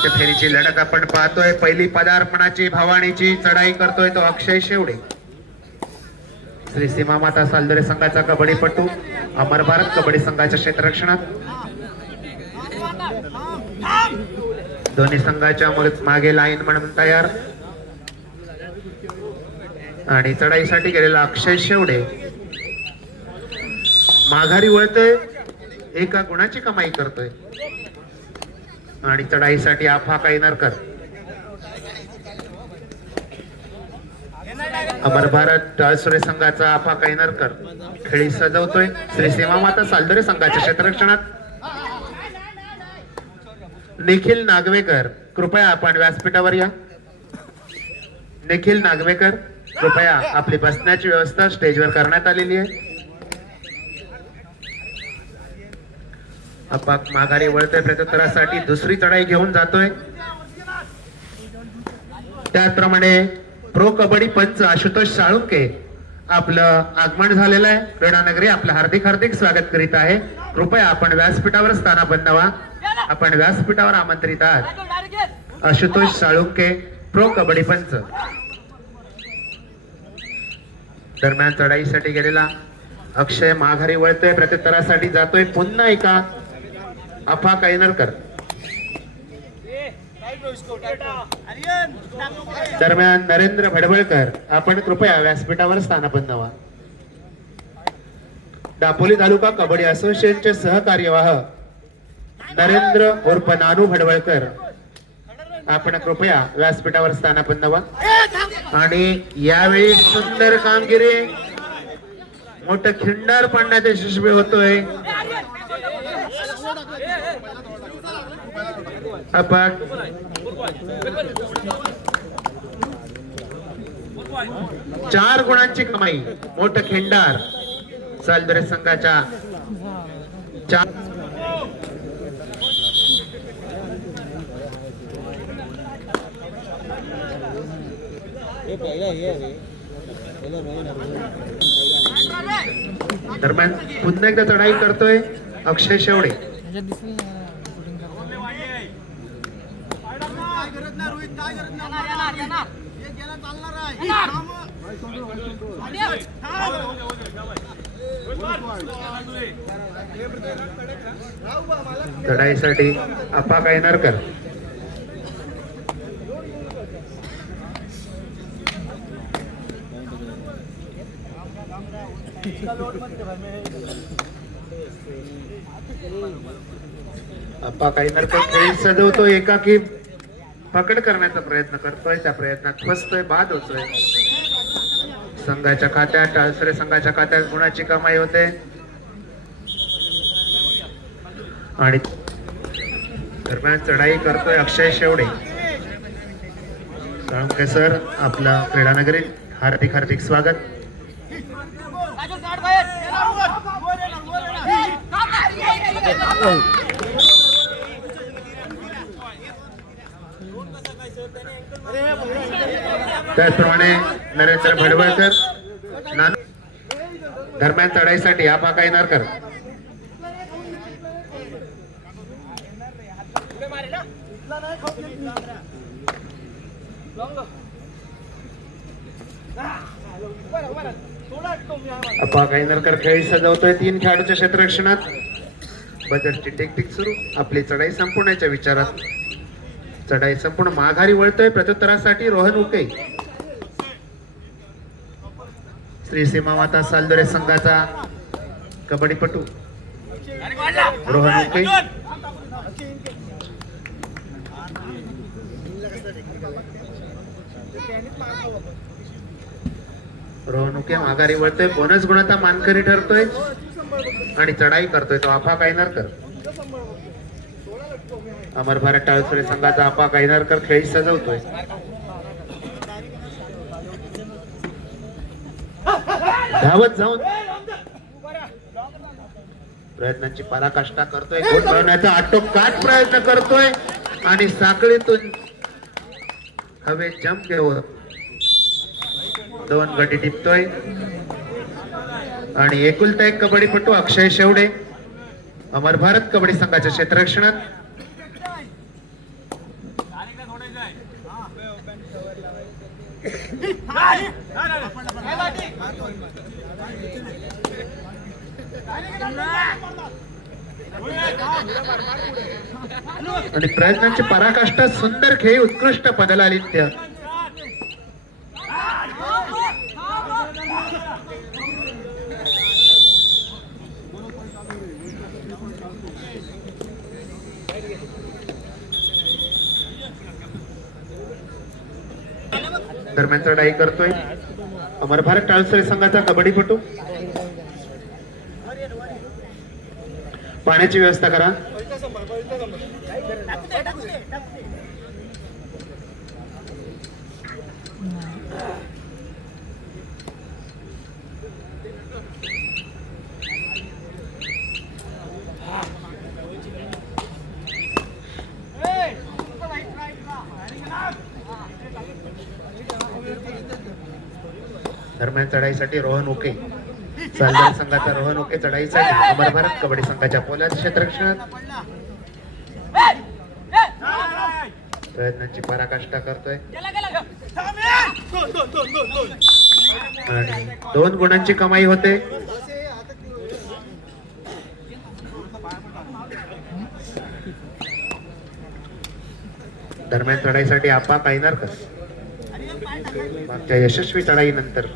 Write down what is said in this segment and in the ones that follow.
उपांत्य फेरीची लढत आपण पाहतोय। पहिली पदार्पणाची भवानीची चढाई करतोय तो अक्षय शेवडे। श्री सीमा माता सालदरे संघाचा कबड्डीपटू अमर भारत कबड्डी संघाच्या क्षेत्ररक्षणात दोन्ही संघाच्या मागे लाईन म्हणून तयार आणि चढाईसाठी गेलेला अक्षय शेवडे माघारी वळतोय, एका गुणाची कमाई करतोय आणि चढाईसाठी आफा कायनरकर अमर भारत टाळसुरे संघाचा आफा कायनरकर खेळी सजवतोय। श्री सीमा माता सालदरे संघाच्या क्षेत्ररक्षणात निखिल नागवेकर कृपया आपण व्यासपीठावर या। निखिल नागवेकर कृपया आपली बसण्याची व्यवस्था स्टेजवर करण्यात आलेली आहे। अपाक माघारी वळतोय, प्रत्युत्तरासाठी दुसरी चढाई घेऊन जातोय। त्याचप्रमाणे प्रो कबड्डी पंच आशुतोष साळुंके आपलं आगमन झालेलं आहे। क्रीडानगरी आपलं हार्दिक हार्दिक स्वागत करीत आहे। कृपया आपण व्यासपीठावर स्थानापन्न व्हा। आपण व्यासपीठावर आमंत्रित आहात। आशुतोष साळुंके प्रो कबड्डी पंच। दरम्यान चढाईसाठी गेलेला अक्षय माघारी वळतोय, प्रत्युत्तरासाठी जातोय पुन्हा एका अफा कायनरकर। दरम्यान नरेंद्र भडबळकर आपण कृपया व्यासपीठावर स्थानापन्न व्हा। दापोली तालुका कबड्डी असोसिएशनचे सहकार्यवाह नरेंद्र उर्फ नानू भडबळकर आपण कृपया व्यासपीठावर स्थानापन्न व्हा। आणि यावेळी सुंदर कामगिरी, मोठं खिंडार पाडण्यात यशस्वी होतोय। अपाक 4 गुणांची कमाई, मोठं खिंडार सालदरे संघाच्या 4 दरम्यान पुन्हा एकदा चढाई करतोय अक्षय शेवडे। चढाईसाठी अप्पा कायनरकर अप्पा कायनरकर खेळी सजवतो, एकाकी पकड करण्याचा प्रयत्न करतोय, त्या प्रयत्नात फसतोय, बाद होतोय। संघाच्या खात्यात टाळसरे संघाच्या खात्यात गुणाची कमाई होते आणि दरम्यान चढाई करतोय अक्षय शेवडे। साळुंके सर आपला क्रीडानगरी हार्दिक हार्दिक स्वागत। त्याचप्रमाणे नरेंद्र भडवळकर दरम्यान चढाईसाठी आफा कायनरकर आफा कायनरकर खेळी सजवतोय। 3 खेळाडूच्या क्षेत्ररक्षणात बदलची टेक्टिक सुरू, आपली चढाई संपवण्याच्या विचारात चढाई संपूर्ण माघारी वळतोय, प्रत्युत्तरासाठी रोहन उके श्री सीमा माता सालदरे संघाचा कबड्डीपटू रोहन उके रोहन उके माघारी वळतोय, बोनस गुणाचा मानकरी ठरतोय आणि चढाई करतोय तो आफा कायनरकर। अमर भारत टाळसुरे संघाचा आफा कायनरकर खेळी सजवतोय। धावत जाऊन प्रयत्नांची पराकाष्ठा करतोय, गोल मिळवण्याचा आटोकाट प्रयत्न करतोय आणि साखळीतून हवेत जंप घेऊन 2 गटी टिपतोय आणि एकुलता एक कबड्डीपटू अक्षय शेवडे अमर भारत कबड्डी संघाच्या क्षेत्ररक्षणात आणि प्रयत्नांची पराकाष्ठा, सुंदर खेळ, उत्कृष्ट पदलालित्य. दरम्यान चढाई करतोय अमर भारत टाळसरे संघाचा कबड्डीपटू. पाण्याची व्यवस्था करा. दरम्यान चढाईसाठी रोहन ओके, चालदार संघाचा रोहन ओके चढाईसाठी अमर भारत कबड्डी संघाच्या पोलाद क्षेत्ररक्षणात प्रयत्नांची पराकाष्ठा करतोय आणि 2 गुणांची कमाई होते. दरम्यान चढाईसाठी आपा कायनारकर, मागच्या यशस्वी चढाईनंतर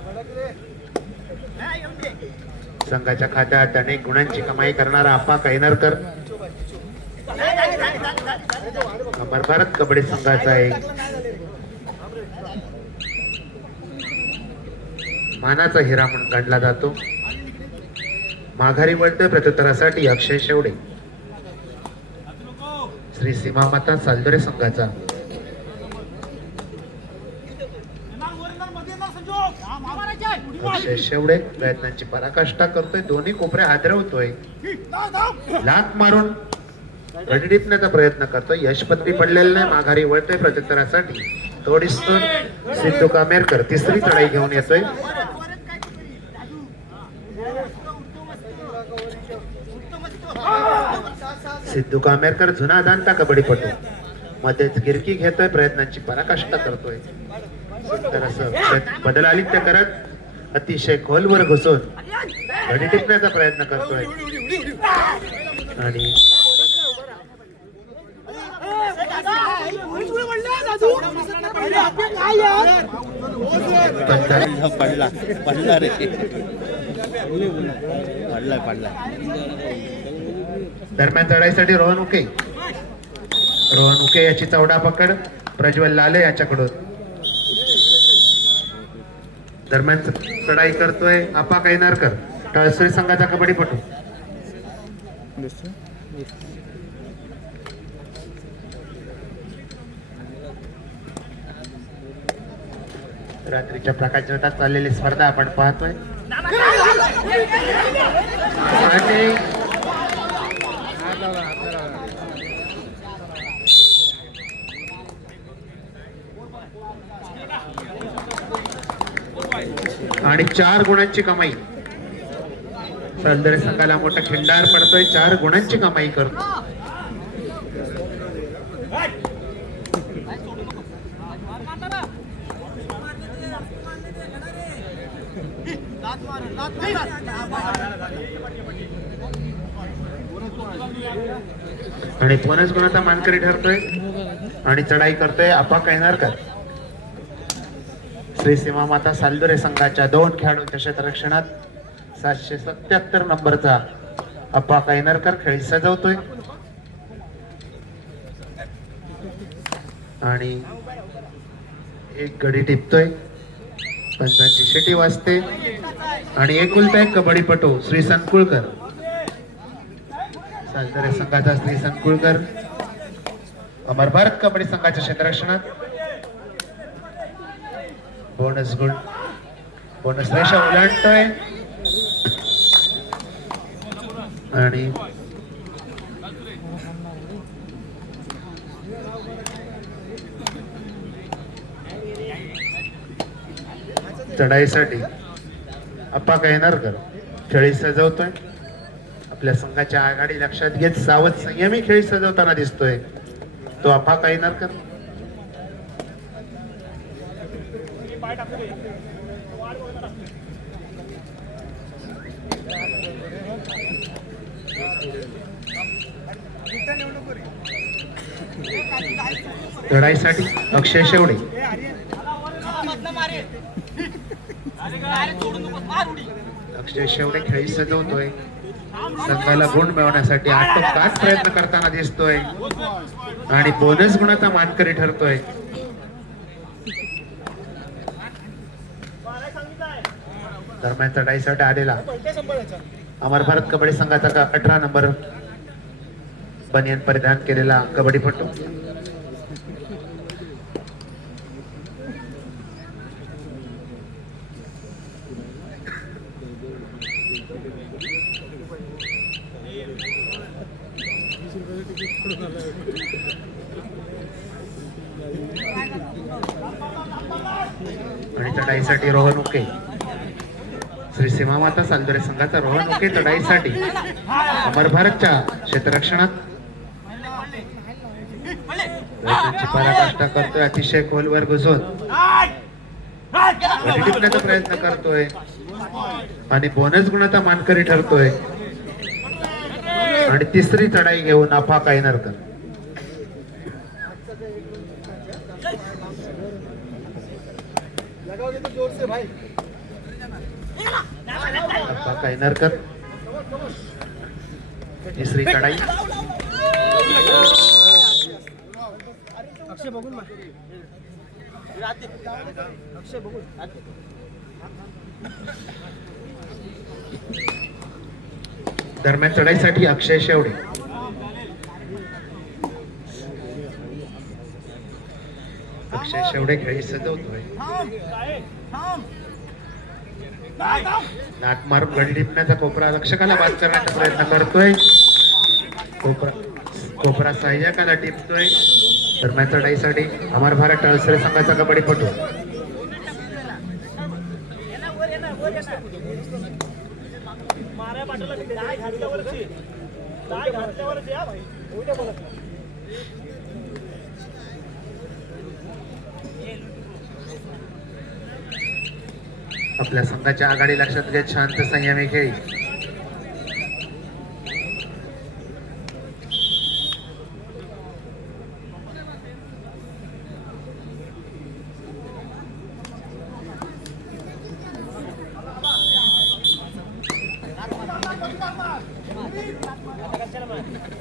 संघाच्या खात्यात अनेक गुणांची कमाई करणारा आपा कायनारकर अमर भारत कबड्डी संघाचा एक मानाचा हिरा म्हणून गणला जातो. माघारी वळतोय प्रत्युत्तरासाठी अक्षय शेवडे, श्री सीमामाता सालदरे संघाचा. अक्षय शेवडे प्रयत्नांची पराकाष्ठा करतोय, दोन्ही कोपऱ्या हादरवतोय, लाथ मारून गडी टिपण्याचा प्रयत्न करतोय, यशपत्री पडलेलं नाही. माघारी वळतोय प्रत्युत्तरासाठी तोडीस्तोड सिद्धू कामेरकर तिसरी चढाई घेऊन येतोय. सिद्धू कामेरकर जुना जाणता कबड्डीपटू, मध्येच गिरकी घेतोय, प्रयत्नांची पराकाष्ठा करतोय, सुंदर असं बदलालित्य करत अतिशय खोलवर घुसून गडी टिपण्याचा प्रयत्न करतोय आणि दरम्यान चढाईसाठी रोहन उके याची चौडा पकड प्रज्वल लाले याच्याकडून. दरम्यान चढाई करतोय आपा कायनारकर, टाळसरी संघाचा कबड्डीपटू. रात्रीच्या प्रकाशझोतात चाललेली स्पर्धा आपण पाहतोय आणि 4 गुणांची कमाई. सालदरे संघाला मोठा खिंडार पडतोय, 4 गुणांची कमाई करतो. आणि 2 गुणाचा मानकरी ठरतोय आणि चढाई करतोय आपा कायनारकर, श्री सीमामाता सालदरे संघाच्या 2 खेळाडूंच्या क्षेत्ररक्षणात 777 नंबरचा आपा कायनारकर खेळी सजवतोय आणि एक गडी टिपतोय. पंचांची शिटी वाजते आणि एकुलता एक कबड्डीपटू श्री संकुळकर, सालदरे संघाचा श्री संकुळकर अमर भारत कबड्डी संघाच्या क्षेत्ररक्षणात बोनस रेषा ओलांडतोय आणि चढाईसाठी अप्पा कायनारकर खेळी सजवतोय. आपल्या संघाच्या आघाडी लक्षात घेत सावध संयमी खेळी सजवताना दिसतोय तो अप्पा कायनारकर. लढाईसाठी अक्षय शेवडे. अक्षय शेवडे खेळी सजवतोय, संघाला गुण मिळवण्यासाठी आटोकाट प्रयत्न करताना दिसतोय आणि बोनस गुणाचा मानकरी ठरतोय. दरम्यान चढाईसाठी आलेला अमर भारत कबड्डी संघाचा 18 नंबर बनियन परिधान केलेला कबड्डीपटू आणि चढाईसाठी रोहन उके. श्री सीमा माता सालदरे संघाचा रोहन उके चढाईसाठी अमर भारतच्या क्षेत्ररक्षणात पराकाष्ठा करतोय. अतिशय खोलवर घुसून टिपण्याचा प्रयत्न करतोय आणि बोनस गुणाचा मानकरी ठरतोय. आणि तिसरी चढाई घेऊन अफा कायनरकर. अफा कायनरकर तिसरी चढाई. दरम्यान चढाईसाठी अक्षय शेवडे. अक्षय शेवडे खेळी सजवतोय, नाक मारून गडी टिपण्याचा कोपरा रक्षकाला बाद करण्याचा प्रयत्न करतोय. कोपरा सहाय्यकाला टिपतोय. दरम्यान चढाईसाठी अमर भारत टळसरे संघाचा कबड्डीपटू आपल्या संघाच्या आघाडी लक्षात घेत शांत संयमी खेळी.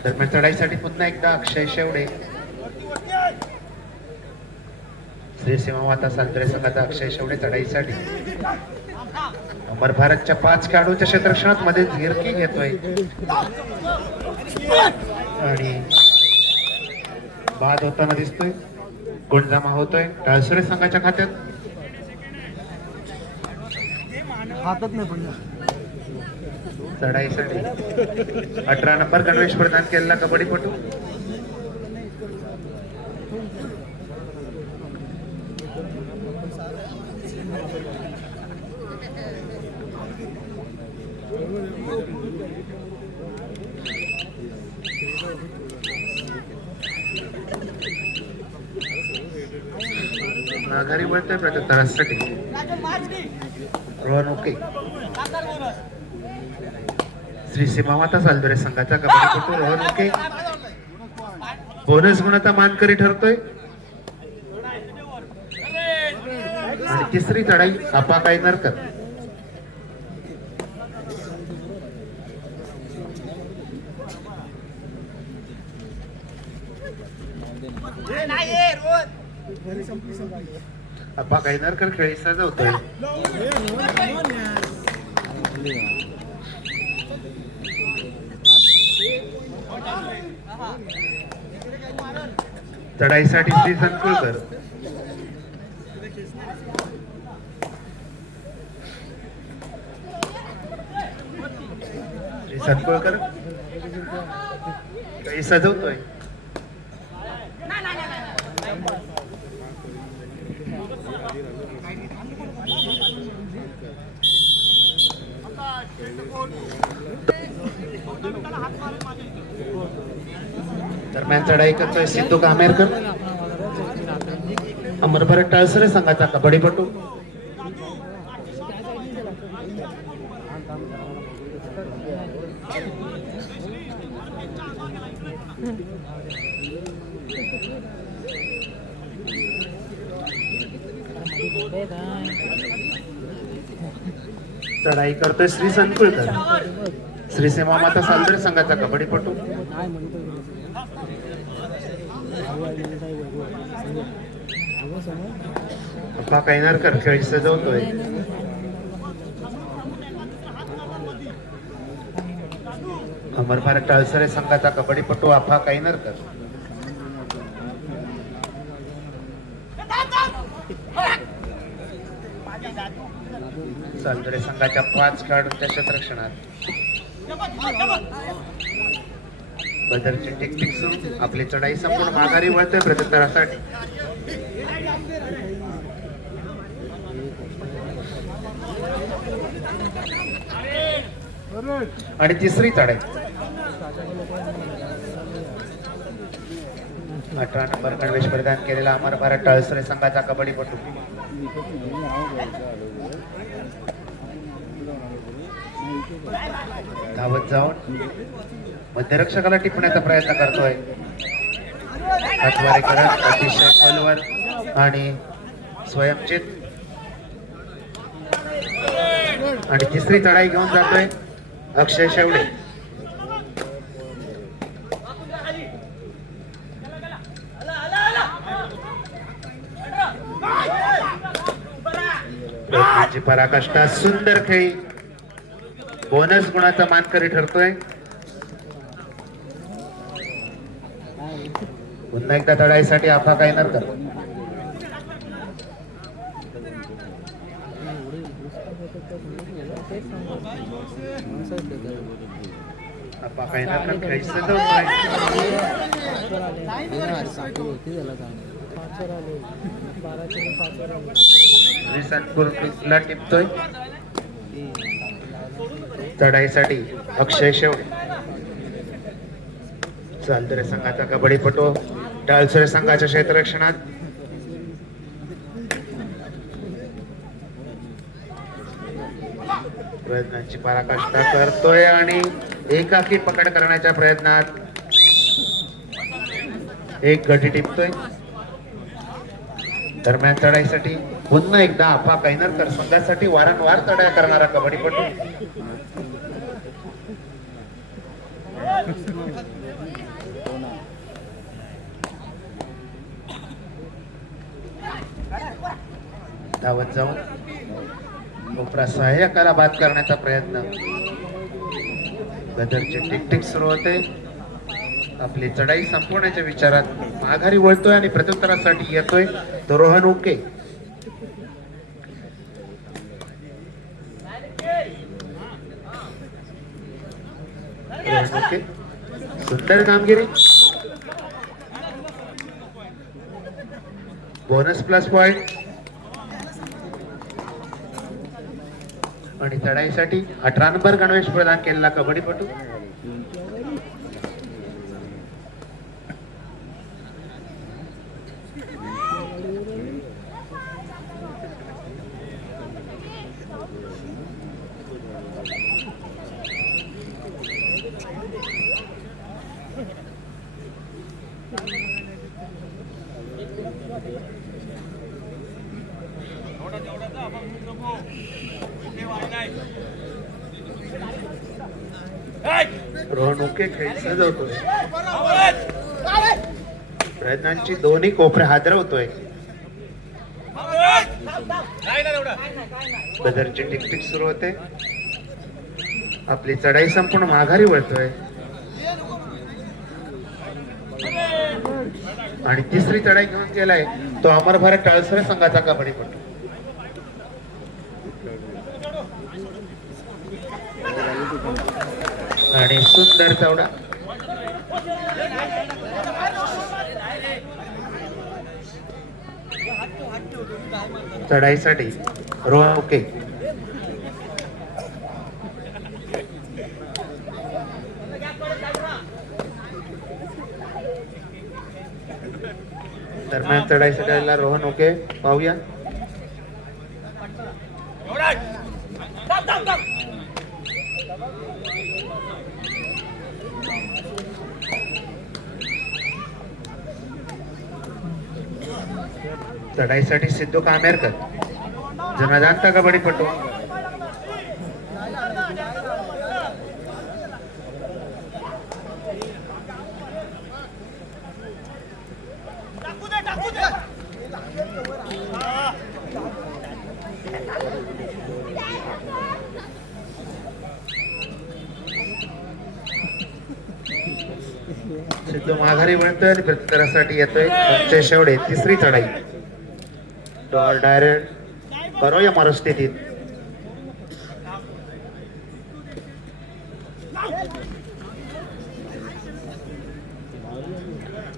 दरम्यान चढाईसाठी पुन्हा एकदा अक्षय शेवडे. श्री सीमा माता सालदरे संघाचा अक्षय शेवडे चढाईसाठी अमर भारतच्या 5 खेळाडूंच्या क्षेत्ररक्षणात मध्ये गिरकी घेतोय आणि बाद होताना दिसतोय. गुण जमा होतोय टळसरे संघाच्या खात्यात. चढाईसाठी 18 नंबर गणवेश प्रदान केलेला कबड्डीपटू माघारी वळतोय प्रत्युत्तरासाठी रोहन ओके. श्री सीमा माता सालदरे संघाचा कबड्डीपटू रोहन ओके बोनस गुणाचा मानकरी ठरतोय. आणि तिसरी चढाई अफा कायनरकर. अफा कायनरकर खेळी सजवतोय. चढाईसाठी श्री संकुलकर. श्री संकुलकर खेळी सजवतोय. दरम्यान चढाई करतोय सिद्धू कामेरकर. अमरभरत टाळसरे संघाचा कबड्डीपटू चढाई करतोय श्री संकुलकर. श्री सेवा माता सालदरे संघाचा कबड्डीपटू अप्पा कैनारकर खेळ सजवतोय. अमरभारत टाळसरे संघाचा कबड्डीपटू अप्पा कैनारकर. सालदरे संघाच्या 5 खेळाडूंच्या क्षेत्ररक्षणात बदरची टिकटिक सुरू. आपली चढाई संपूर्ण माघारी वळते प्रत्युत्तरासाठी. आणि तिसरी चढाई 18 नंबर गणवेश प्रदान केलेला अमरभारत टाळसरे संघाचा कबड्डीपटू धावत जाऊन मध्यरक्षकाला टिपण्याचा प्रयत्न करतोय. हातवारे करत अतिशय खोलवर आणि स्वयंचित. आणि तिसरी चढाई घेऊन जातोय अक्षय शेवडे. प्रयत्नाची पराकाष्ठा. सुंदर खेळी. बोनस गुणाचा मानकरी ठरतोय. पुन्हा एकदा चढाईसाठी आफा कैनारकर. आफा कैनारकर खेळ सजवतोय. संकुलला टिपतोय. चढाईसाठी अक्षय शेवडे. सालदरे संघाचा कबड्डीपटू टाळसरे संघाच्या क्षेत्ररक्षणात. प्रयत्नांची पराकाष्ठा करतोय आणि एकाकी पकड करण्याच्या प्रयत्नात एक गटी टिपतोय. दरम्यान चढाईसाठी पुन्हा एकदा आफा कैनारकर संघासाठी वारंवार चढाया करणारा कबड्डीपटू. धावत जाऊन कोपरा सहाय्यकाला बाद करण्याचा प्रयत्न. गदरची टिकटिक सुरू होते. आपली चढाई संपवण्याच्या विचारात माघारी वळतोय आणि प्रत्युत्तरासाठी येतोय तो रोहन उके. सुंदर कामगिरी. Bonus plus point. आणि चढाईसाठी 18 नंबर गणवेश प्रदान केलेला कबड्डीपटू रोहन ओके खेळ सजवतोय. प्रयत्नांची दोन्ही कोपरे हादरवतोय. बदरची टिकटिक सुरू होते. आपली चढाई संपूर्ण माघारी वळतोय आणि तिसरी चढाई घेऊन गेलाय तो अमरभारत टाळसरे संघाचा कबड्डीपटू. आणि सुंदर चौडा. चढाईसाठी रोहन ओके. दरम्यान दरम्यान चढाईसाठी आलेला रोहन ओके पाहूया. चढाईसाठी सिद्धू कामेरकर जनजाणता कबड्डीपटू. सिद्धू माघारी म्हणतोय आणि प्रत्युत्तरासाठी येतोय. संजय शेवडे तिसरी चढाई. डॉल डायरेक्ट बरोया मारो स्थितीत.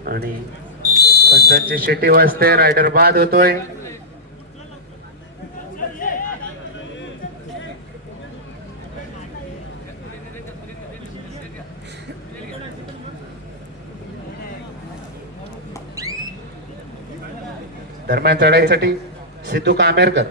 आणि पंचांची शिटी वाजते. रायडर बाद होतोय. दरम्यान चढाईसाठी सिद्धू कामेरकर.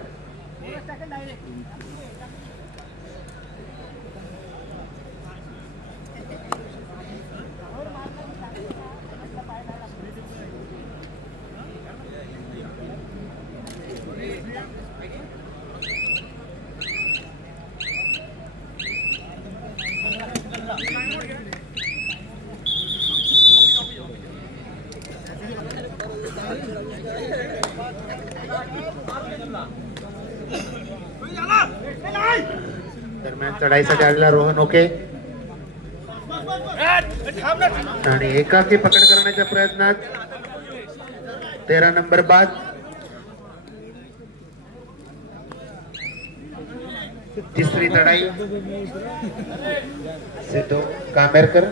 दरम्यान चढाईसाठी आलेला रोहन ओके आणि एकाकी पकड करण्याच्या प्रयत्नात 13 नंबर बाद. तिसरी चढाई सिद्धू कामेरकर.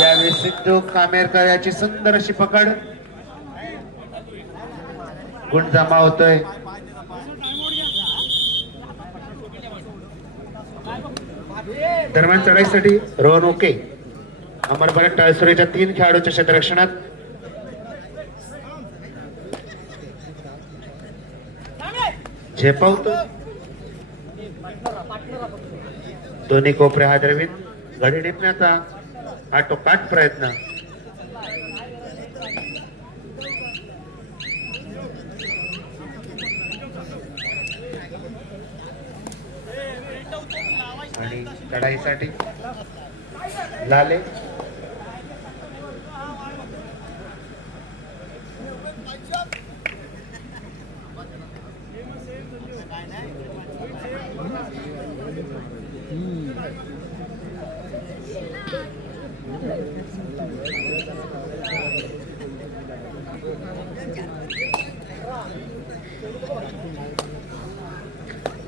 यावेळी सिद्धू कामेरकर याची सुंदर अशी पकड. गुण जमा होतोय. दरम्यान चढाईसाठी रोहन ओके अमर भरत टाळसुरेच्या 3 खेळाडूच्या क्षेत्ररक्षणात. झेपावतो. दोन्ही कोपरे हादरवीत घडी टिपण्याचा आटोकाट प्रयत्न. आणि चढाईसाठी लाले.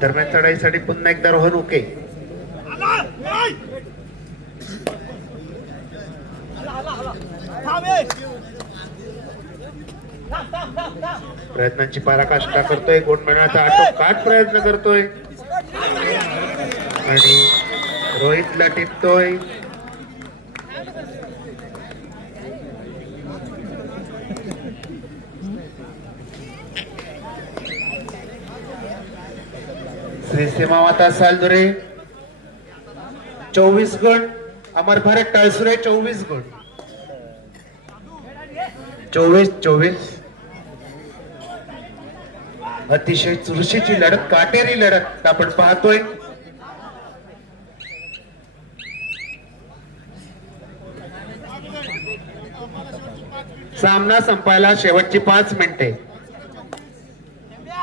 दरम्यान चढाईसाठी पुन्हा एकदा रोहन ओके. प्रयत्नांची पराकाष्ठा करतोय. गोंडमनाचा आटोकाट प्रयत्न करतोय आणि रोहितला टिपतोय. श्री सीमामाता सालदुरे 24 गुण. अमर भारत टाळसुरे 24 गुण. 24-24. अतिशय चुरशीची लढत, काटेरी लढत आपण पाहतोय. सामना संपायला शेवटची 5 मिनिटे.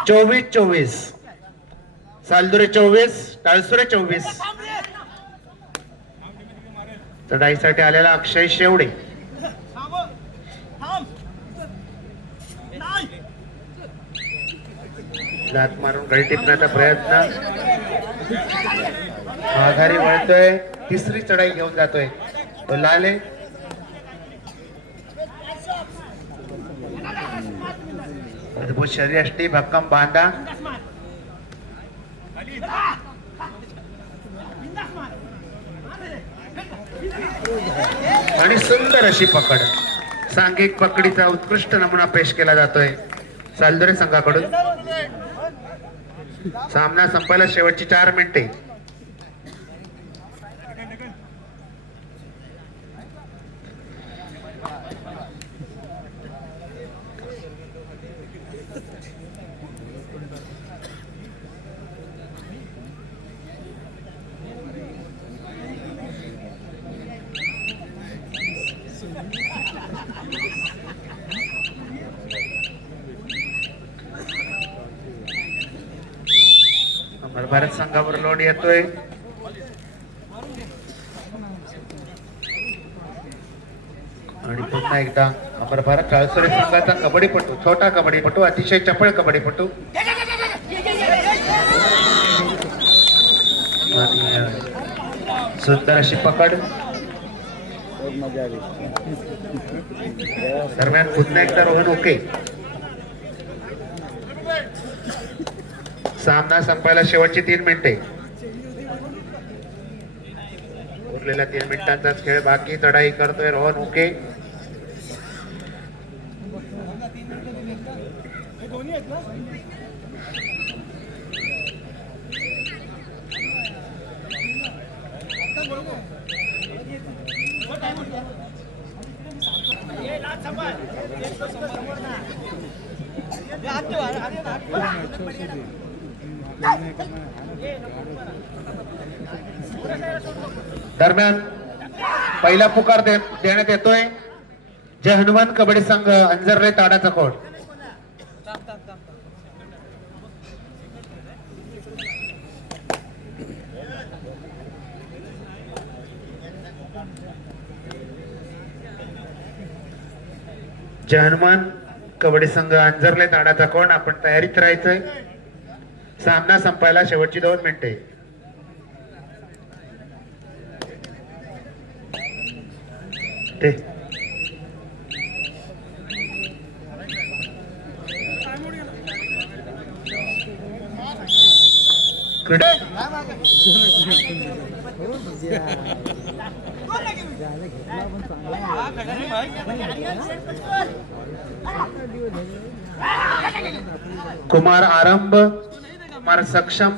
24-24. सालदुरे 24, टाळसुरे 24. चढाईसाठी आलेला अक्षय शेवडे. लात मारून गळी टिपण्याचा प्रयत्न. माघारी वळतोय. तिसरी चढाई घेऊन जातोय तो लाले. अद्भुत शरीरयष्टी, भक्कम बांधा. आणि सुंदर अशी पकड, सांघिक पकडीचा उत्कृष्ट नमुना पेश केला जातोय सालदरे संघाकडून. सामना संपायला शेवटची 4 मिनिटे. भारत संघावर लोड येतोय. आणि पुन्हा एकदा अमर भारत काळसोरे संघाचा कबड्डीपटू, छोटा कबड्डीपटू, अतिशय चपळ कबड्डीपटू. सुंदर अशी पकड. दरम्यान पुन्हा एकदा रोहन ओके. सामना संपायला शेवटची 3 मिनिटे. उरलेल्या 3 मिनिटांचाच खेळ बाकी. चढाई करतोय रोहन ओके. दरम्यान पहिला पुकार देण्यात येतोय. जय हनुमान कबड्डी संघ अंजरले ताडाचा कोट. जय हनुमान कबड्डी संघ अंजरले ताडाचा कोण. आपण तयारीत राहायचंय. सामना संपायला शेवटची 2 मिनिटे. कुमार आरंभ, कुमार सक्षम,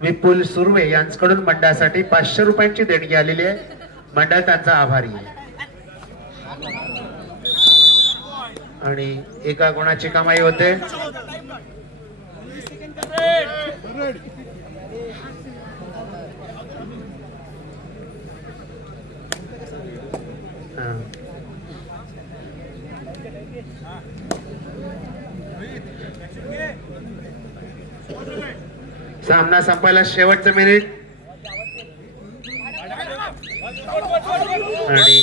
विपुल सुर्वे यांच्याकडून मंडळासाठी 500 रुपयांची देणगी आलेली आहे. मंडळ त्यांचा आभारी आहे. आणि एका गुणाची कमाई होते. सामना संपायला शेवटचं मिनिट. आणि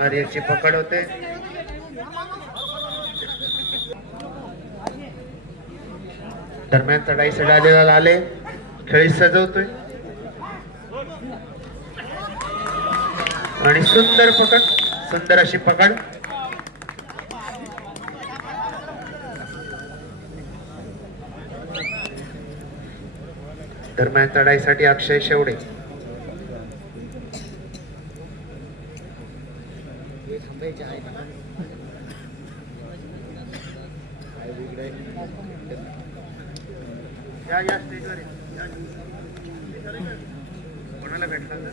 आर्यची पकड होते. दरम्यान चढाई सडालेला लाले खेळी सजवतोय. आणि सुंदर पकड, सुंदर अशी पकड. दरम्यान चढाईसाठी अक्षय शेवडे. या स्टेजवर कोणाला भेटला ना?